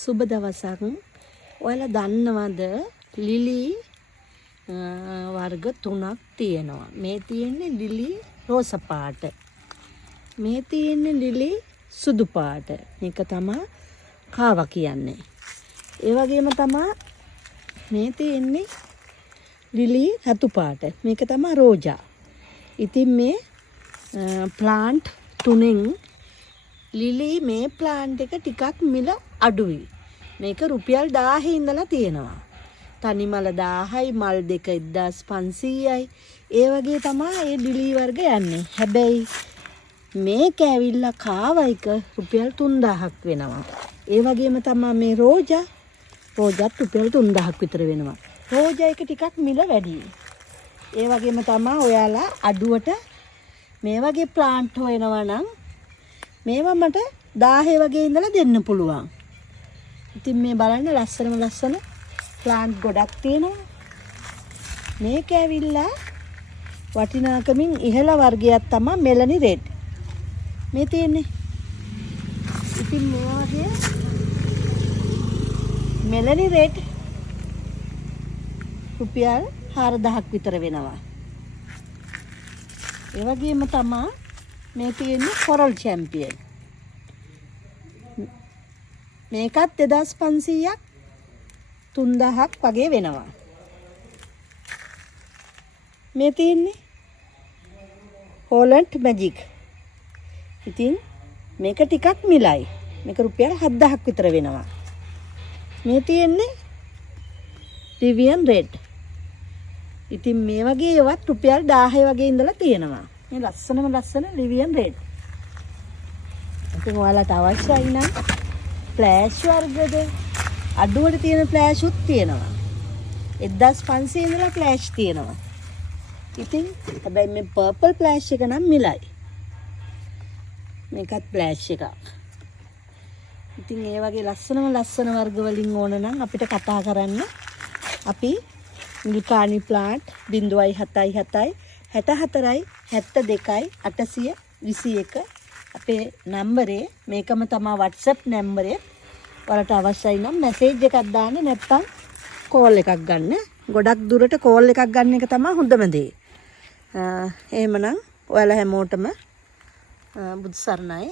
සුබ දවසක්. ඔයාලා දන්නවද ලිලි වර්ග 3ක් තියෙනවා. මේ තියෙන්නේ ලිලි රෝස පාට. මේ තියෙන්නේ ලිලි සුදු පාට. මේක තමයි කාවා කියන්නේ. ඒ වගේම තමයි මේ තියෙන්නේ ලිලි රතු පාට. මේක තමයි රෝජා. ඉතින් මේ ප්ලාන්ට් තුනෙන් ලිලි මේ ප්ලාන්ට් එක ටිකක් මිල අඩුයි. මේක රුපියල් 1000 ඉඳලා තියෙනවා. තනි මල 1000යි, මල් දෙක 1500යි. ඒ වගේ තමයි මේ ලිලි වර්ග යන්නේ. හැබැයි මේක ඇවිල්ලා කාවා එක රුපියල් 3000ක් වෙනවා. ඒ වගේම තමයි මේ රෝජාත් රුපියල් 3000ක් විතර වෙනවා. රෝජා එක ටිකක් මිල වැඩි. ඒ වගේම තමයි ඔයාලා අඩුවට මේ වගේ ප්ලාන්ට් හොයනවා නම් මේවා මට 1000 වගේ ඉඳලා දෙන්න පුළුවන්. ඉතින් මේ බලන්න ලස්සන ප්ලාන්ට් ගොඩක් තියෙනවා. මේක ඇවිල්ලා වටිනාකමින් ඉහළ වර්ගයක් තමයි මෙලනි රෙඩ්. මේ තියෙන්නේ. ඉතින් මේ වගේ මෙලනි රෙඩ් රුපියල් 4000ක් විතර වෙනවා. ඒ වගේම තමයි මේ තියෙන්නේ කොරල් චැම්පියන්. මේකත් 2500ක් 3000ක් වගේ වෙනවා. මේ තියෙන්නේ හෝලන්ඩ් මැජික්. ඉතින් මේක ටිකක් මිලයි. මේක රුපියල් 7000ක් විතර වෙනවා. මේ තියෙන්නේ රිවියන් රෙඩ්. ඉතින් මේ වගේ ඒවත් රුපියල් 1000 වගේ ඉඳලා තියෙනවා. මේ ලස්සන රිවියන් රෙඩ්. ඉතින් ඔයාලට අවශ්‍යයි නම් ෆ්ලෑෂ් වර්ගද අඩුවට තියෙන ෆ්ලෑෂ් උත් තියෙනවා. 1500 ඉඳලා ෆ්ලෑෂ් තියෙනවා. ඉතින් හැබැයි මේ පර්පල් ෆ්ලෑෂ් එක නම් මිලයි. මේකත් ෆ්ලෑෂ් එකක්. ඉතින් ඒ වගේ ලස්සන වර්ග වලින් ඕන නම් අපිට කතා කරන්න. අපි නිල්කානි ප්ලාන්ට් 077 64යි 72යි 821 අපේ නම්බරේ මේකම තමයි WhatsApp නම්බරේ. ඔයාලට අවශ්‍යයි නම් මැසේජ් එකක් දාන්න, නැත්නම් කෝල් එකක් ගන්න. ගොඩක් දුරට කෝල් එකක් ගන්න එක තමයි හොඳම දේ. එහෙමනම් ඔයාලා හැමෝටම බුදු සරණයි.